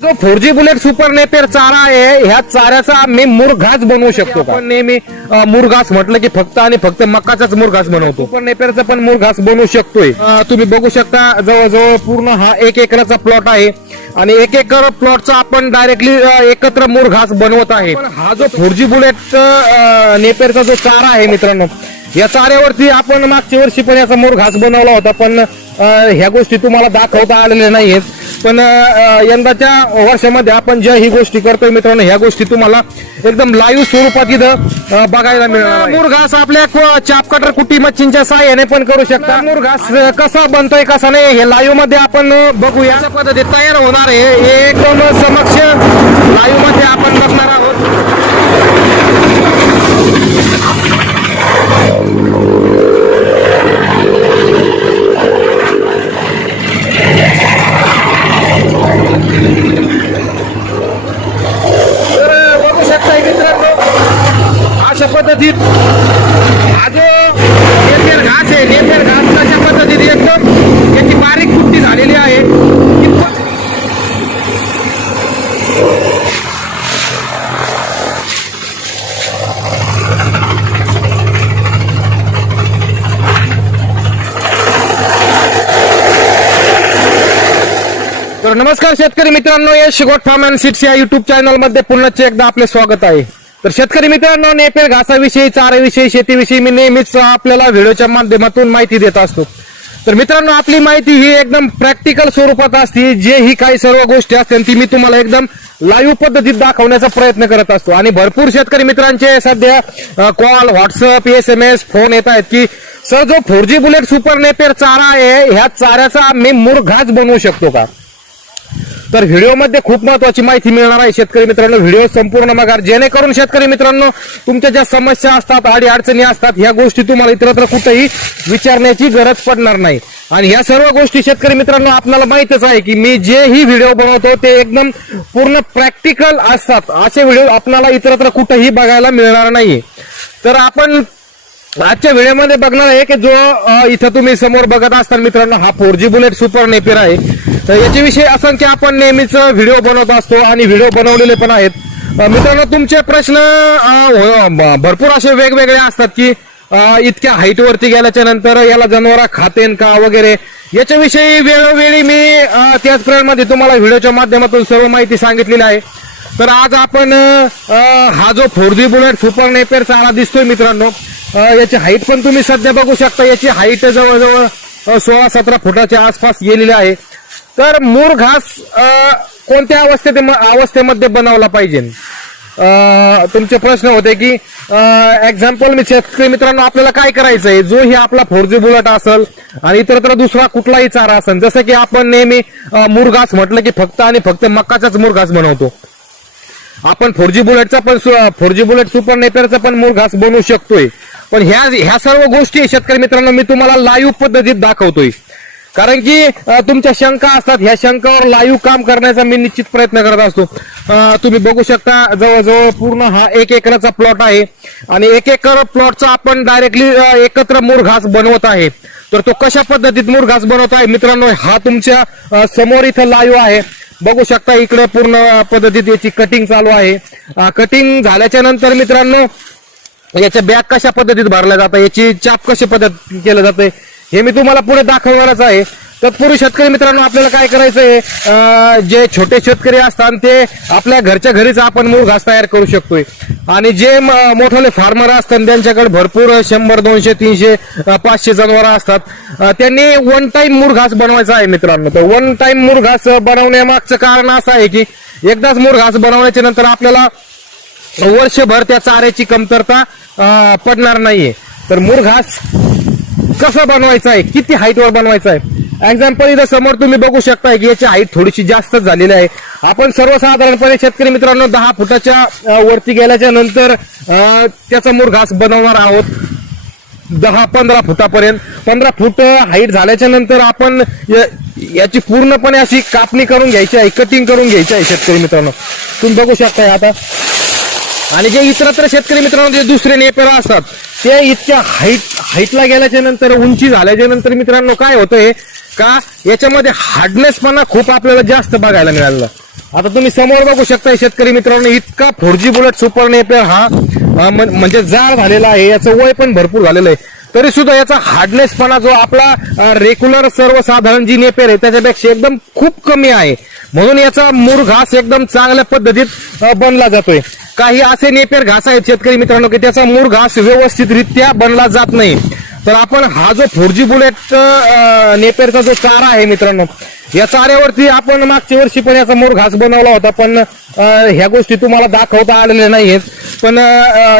जो 4G bullet super Napier चारा आहे ह्या चाऱ्याचा मी मुरघास बनवू शकतो का? आपण नेहमी मुरघास म्हटलं की फक्त आणि फक्त मकाचाच मुरघास बनवतो. सुपर नेपियरचा पण मुरघास बनवू शकतोय. तुम्ही बघू शकता जवळजवळ पूर्ण हा 1 एकराचा प्लॉट आहे आणि 1 एकर प्लॉटचा आपण डायरेक्टली एकत्र मुरघास बनवत आहे. हा जो 4G बुलेट नेपियरचा जो चारा आहे मित्रांनो, या चाऱ्यावरती आपण मागच्या वर्षी पण याचा मुरघास बनवला होता, पण ह्या गोष्टी तुम्हाला दाखवता आलेल्या नाहीयेत. पण यंदाच्या वर्षामध्ये आपण ज्या ही गोष्टी करतोय मित्रांनो, ह्या गोष्टी तुम्हाला एकदम लाईव्ह स्वरूपात इथं बघायला मिळणार. मुरघास आपल्या चाप कटर कुटी मच्छींच्या साहाय्याने पण करू शकता. मुरघास कसा बनतोय कसा नाही हे लाईव्ह मध्ये आपण बघूया. पद्धतीत तयार होणार आहे हे एकदम समक्ष लाईव्ह मध्ये आपण बघणार आहोत. अशा पद्धतीत हा जो नेपियर घास आहे, नेपियर घास अशा पद्धतीत एकदम याची बारीक कुट्टी झालेली आहे. तर नमस्कार शेतकरी मित्रांनो, यश गोट फार्म अँड सीड्स या युट्यूब चॅनल मध्ये पुन्हा एकदा आपले स्वागत आहे. तर शेतकरी मित्रांनो, नेपियर घासाविषयी, चाऱ्याविषयी, शेतीविषयी मी नेहमीच आपल्याला व्हिडिओच्या माध्यमातून माहिती देत असतो. तर मित्रांनो, आपली माहिती ही एकदम प्रॅक्टिकल स्वरूपात असते. जे ही काही सर्व गोष्टी असतात ती मी तुम्हाला एकदम लाईव्ह पद्धतीत दाखवण्याचा प्रयत्न करत असतो. आणि भरपूर शेतकरी मित्रांचे सध्या कॉल, व्हॉट्सअप, SMS फोन येत आहेत की सर जो 4G बुलेट सुपर नेपियर चारा आहे ह्या चाऱ्याचा मी मुरघास बनवू शकतो का? तर व्हिडिओमध्ये खूप महत्वाची माहिती मिळणार आहे शेतकरी मित्रांनो. व्हिडिओ संपूर्ण बघा, जेणेकरून शेतकरी मित्रांनो तुमच्या ज्या समस्या असतात, अडी अडचणी असतात, ह्या गोष्टी तुम्हाला इतरत्र कुठेही विचारण्याची गरज पडणार नाही. आणि ह्या सर्व गोष्टी शेतकरी मित्रांनो आपल्याला माहितच आहे की मी जेही व्हिडिओ बनवतो ते एकदम पूर्ण प्रॅक्टिकल असतात. असे व्हिडिओ आपल्याला इतरत्र कुठेही बघायला मिळणार नाही. तर आपण आजच्या व्हिडिओमध्ये बघणार आहे की जो इथं तुम्ही समोर बघत असताल मित्रांनो, हा 4G बुलेट सुपर नेपियर आहे. तर याच्याविषयी असंख्य आपण नेहमीच व्हिडिओ बनवत असतो आणि व्हिडिओ बनवलेले पण आहेत. मित्रांनो, तुमचे प्रश्न भरपूर असे वेगवेगळे असतात की इतक्या हाईट वरती गेल्याच्या नंतर याला जनावर खातेन का वगैरे, याच्याविषयी वेळोवेळी मी त्याच प्रमाणे तुम्हाला व्हिडिओच्या माध्यमातून सर्व माहिती सांगितलेली आहे. तर आज आपण हा जो 4G बुलेट सुपर नेपियर चारा दिसतोय मित्रांनो, याची हाईट पण तुम्ही सध्या बघू शकता. याची हाईट जवळजवळ 16-17 फुटाच्या आसपास गेलेली आहे. तर मुरघास कोणत्या अवस्थेमध्ये बनवला पाहिजे? तुमचे प्रश्न होते की एक्झाम्पल मी शेतकरी मित्रांनो आपल्याला काय करायचंय, जो ही आपला 4G बुलेट असेल आणि इतरत्र दुसरा कुठलाही चारा असेल, जसं की आपण नेहमी मुरघास म्हटलं की फक्त आणि फक्त मकाचाच मुरघास बनवतो. आपण 4G बुलेटचा पण 4G बुलेट सुपर नेपियरचा पण मुरघास बनवू शकतोय. पण ह्या सर्व गोष्टी शेतकरी मित्रांनो मी तुम्हाला लाईव्ह पद्धतीत दाखवतोय, कारण की तुमच्या शंका असतात. ह्या शंकावर लाईव्ह काम करण्याचा मी निश्चित प्रयत्न करत असतो. तुम्ही बघू शकता जवळजवळ पूर्ण हा 1 एकराचा प्लॉट आहे आणि 1 एकर प्लॉटचा आपण डायरेक्टली एकत्र मुरघास बनवत आहे. तर तो कशा पद्धतीत मुरघास बनवत आहे मित्रांनो, हा तुमच्या समोर इथं लाईव्ह आहे. बघू शकता इकडे पूर्ण पद्धतीत याची कटिंग चालू आहे. कटिंग झाल्याच्या नंतर मित्रांनो याच्या बॅग कशा पद्धतीत भरल्या जातात, याची चाप कशा पद्धत केलं जाते हे मी तुम्हाला पुढे दाखवणारच आहे. तत्पूर्वी शेतकरी मित्रांनो आपल्याला काय करायचंय, जे छोटे शेतकरी असतात ते आपल्या घरच्या घरीच आपण मुरघास तयार करू शकतोय. आणि जे मोठे फार्मर असतात त्यांच्याकडे भरपूर 100, 200, 300, 500 जनावर असतात, त्यांनी वन टाइम मुरघास बनवायचा आहे मित्रांनो. तर वन टाइम मुरघास बनवण्यामागचं कारण असं आहे की एकदाच मुरघास बनवल्याच्या नंतर आपल्याला वर्षभर त्या चाऱ्याची कमतरता पडणार नाहीये. तर मुरघास कसा बनवायचा आहे, किती हाईट वर बनवायचा आहे, एक्झाम्पल इथं समोर तुम्ही बघू शकता की याची हाईट थोडीशी जास्तच झालेली आहे. आपण सर्वसाधारणपणे शेतकरी मित्रांनो 10 फुटाच्या वरती गेल्याच्या नंतर त्याचा मुरघास बनवणार आहोत 10-15 फुटापर्यंत. 15 फूट हाईट झाल्याच्या नंतर आपण याची पूर्णपणे अशी कापणी करून घ्यायची आहे, कटिंग करून घ्यायची आहे शेतकरी मित्रांनो. तुम्ही बघू शकता आता. आणि जे इतरत्र शेतकरी मित्रांनो जे दुसरे नेपियर असतात ते इतक्या हाईटला गेल्याच्या नंतर, उंची झाल्याच्या नंतर मित्रांनो काय होतंय का याच्यामध्ये हार्डनेसपणा खूप आपल्याला जास्त बघायला मिळालं. आता तुम्ही समोर बघू शकता शेतकरी मित्रांनो, इतका 4G बुलेट सुपर नेपियर हा म्हणजे जाड झालेला आहे, याचं वय पण भरपूर झालेलं आहे, तरी सुद्धा याचा हार्डनेसपणा जो आपला रेग्युलर सर्वसाधारण जी नेपियर आहे त्याच्यापेक्षा एकदम खूप कमी आहे. म्हणून याचा मूळ घास एकदम चांगल्या पद्धतीत बनला जातोय. काही असे नेपियर घास आहेत शेतकरी मित्रांनो की त्याचा मूळ घास व्यवस्थितरित्या बनला जात नाही. तर आपण हा जो 4G बुलेट नेपियरचा जो चारा आहे मित्रांनो, या चाऱ्यावरती आपण मागच्या वर्षी पण याचा मूळ घास बनवला होता, पण ह्या गोष्टी तुम्हाला दाखवता आलेल्या नाहीयेत. पण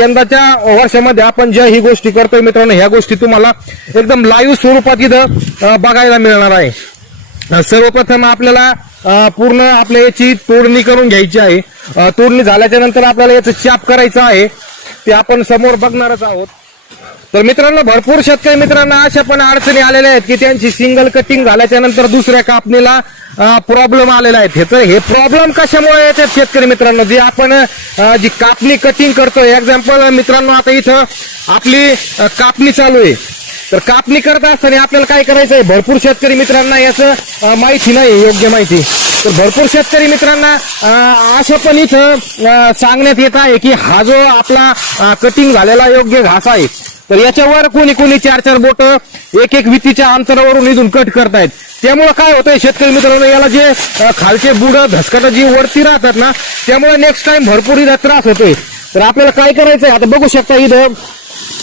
यंदाच्या वर्षामध्ये आपण ज्या ही गोष्टी करतोय मित्रांनो, ह्या गोष्टी तुम्हाला एकदम लाईव्ह स्वरूपात इथं बघायला मिळणार आहे. सर्वप्रथम आपल्याला पूर्ण आपल्या याची तोडणी करून घ्यायची आहे. तोडणी झाल्याच्या नंतर आपल्याला याचं चाप करायचं आहे, ते आपण समोर बघणारच आहोत. तर मित्रांनो, भरपूर शेतकरी मित्रांना अशा पण अडचणी आलेल्या आहेत की त्यांची सिंगल कटिंग झाल्याच्या नंतर दुसऱ्या कापणीला प्रॉब्लेम आलेला आहे. तर हे प्रॉब्लेम कशामुळे येतात शेतकरी मित्रांनो, जी आपण जी कापणी कटिंग करतोय, एक्झाम्पल मित्रांनो आता इथं आपली कापणी चालू आहे. तर कापणी करत असताना आपल्याला काय करायचं आहे, भरपूर शेतकरी मित्रांना याचं माहिती नाही, योग्य माहिती. तर भरपूर शेतकरी मित्रांना असं पण इथं सांगण्यात येत आहे की हा जो आपला कटिंग झालेला योग्य घास आहे, तर याच्यावर कोणी कोणी 4-4 बोट एक वितीच्या अंतरावरून इथून कट करतायत. त्यामुळे काय होतंय शेतकरी मित्रांनो, याला जे खालचे बुड धसकाट जी वरती राहतात ना, त्यामुळे नेक्स्ट टाइम भरपूर इथं त्रास होतोय. तर आपल्याला काय करायचंय, आता बघू शकता इथं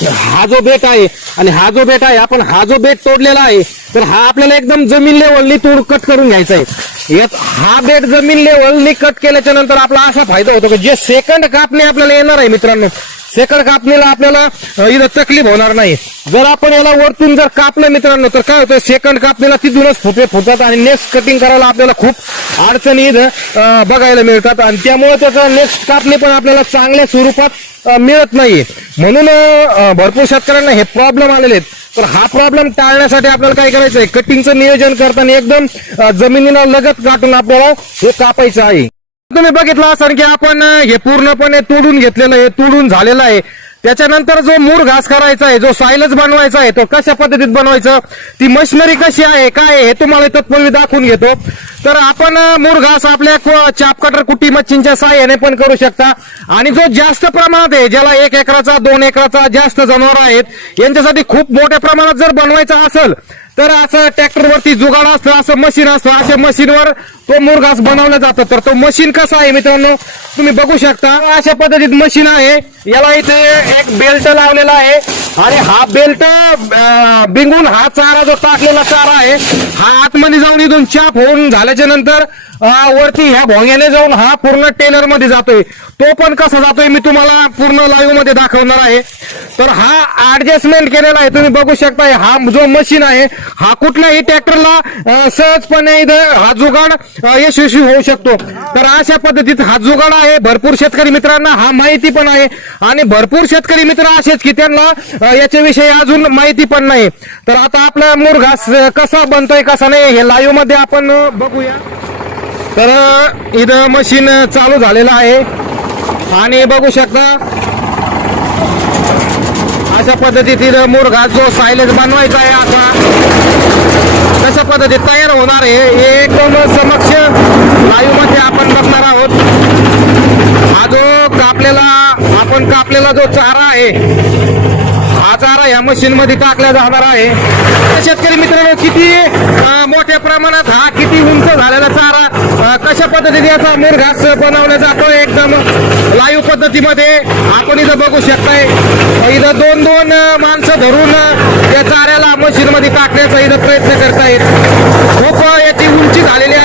हा जो बेट आहे आणि हा जो बेट आहे, आपण हा जो बेट तोडलेला आहे, तर हा आपल्याला एकदम जमीन लेवलनी कट करून घ्यायचा आहे. यात हा बेट जमीन लेवलनी कट केल्याच्या नंतर आपला असा फायदा होतो की जे सेकंड कापणी आपल्याला येणार आहे मित्रांनो, सेकंड कापणीला आपल्याला इथं तकलीफ होणार नाही. जर आपण याला वरतून जर कापलं मित्रांनो, तर काय होतं, सेकंड कापणीला तिथूनच फुटे फुटतात आणि नेक्स्ट कटिंग करायला आपल्याला खूप अडचणी इथं बघायला मिळतात आणि त्यामुळे त्याचं नेक्स्ट कापणी पण आपल्याला चांगल्या स्वरूपात मिळत नाही. म्हणून भरपूर शेतकऱ्यांना हे प्रॉब्लेम आलेले आहेत. तर हा प्रॉब्लेम टाळण्यासाठी आपल्याला काय करायचंय, कटिंगचं नियोजन करताना एकदम जमिनीला लगत गाठून आपल्याला हे कापायचं आहे. तुम्ही बघितलं असाल की आपण हे पूर्णपणे तोडून घेतलेलं आहे, तोडून झालेलं आहे. त्याच्यानंतर जो मूळ घास करायचा आहे, जो सायलच बनवायचा आहे, तो कशा पद्धतीत बनवायचं, ती मशिनरी कशी आहे, काय आहे, हे तुम्हाला तत्पूर्वी दाखवून घेतो. तर आपण मूळ घास आपल्या चाप कटर कुटी मशीनच्या साहाय्याने पण करू शकता. आणि जो जास्त प्रमाणात आहे, ज्याला 1 एकराचा 2 एकराचा जास्त जनावर आहेत, यांच्यासाठी खूप मोठ्या प्रमाणात जर बनवायचा असेल, तर असं ट्रॅक्टरवरती जुगाड असतं, असं मशीन असतं, अशा मशीनवर तो मूळ घास बनवला जातो. तर तो मशीन कसा आहे मित्रांनो, तुम्ही बघू शकता, अशा पद्धतीत मशीन आहे. याला इथे एक बेल्ट लावलेला आहे आणि हा बेल्ट बिंगून हा चारा जो टाकलेला चारा आहे, हा आतमध्ये जाऊन इथून चाप होऊन झाल्याच्या नंतर वरती ह्या भोंग्याने जाऊन हा पूर्ण टेलर मध्ये जातोय. तो पण कसा जातोय मी तुम्हाला पूर्ण लाईव्ह मध्ये दाखवणार आहे. तर हा ऍडजस्टमेंट केलेला आहे, तुम्ही बघू शकता. हा जो मशीन आहे, हा कुठल्याही ट्रॅक्टरला सहजपणे इथं हा जुगाड यशस्वी होऊ शकतो. तर अशा पद्धतीत हा जुगाड आहे. भरपूर शेतकरी मित्रांना हा माहिती पण आहे आणि भरपूर शेतकरी मित्र असेच की त्यांना याच्याविषयी अजून माहिती पण नाही. तर आता आपला मूळ घास कसा बनतोय कसा नाही हे लाईव्ह मध्ये आपण बघूया. तर इथं मशीन चालू झालेलं आहे आणि बघू शकता अशा पद्धतीत इथं मूळ घास जो सायलेज बनवायचा आहे, आता कशा पद्धतीत तयार होणार आहे हे एकदम समक्ष लाईव्ह मध्ये आपण बघणार आहोत. हा जो कापलेला जो चारा आहे, हा चारा या मशीन मध्ये टाकला जाणार आहे. शेतकरी मित्रांनो, किती मोठ्या प्रमाणात हा किती उंच झालेला चारा कशा पद्धतीने याचा मूळ घास बनवला जातो एकदम लाईव्ह पद्धतीमध्ये आपण इथं बघू शकताय. इथं 2-2 माणसं धरून या चाऱ्याला मशीन मध्ये टाकण्याचा इथं प्रयत्न करतायत. खूप याची उंची झालेली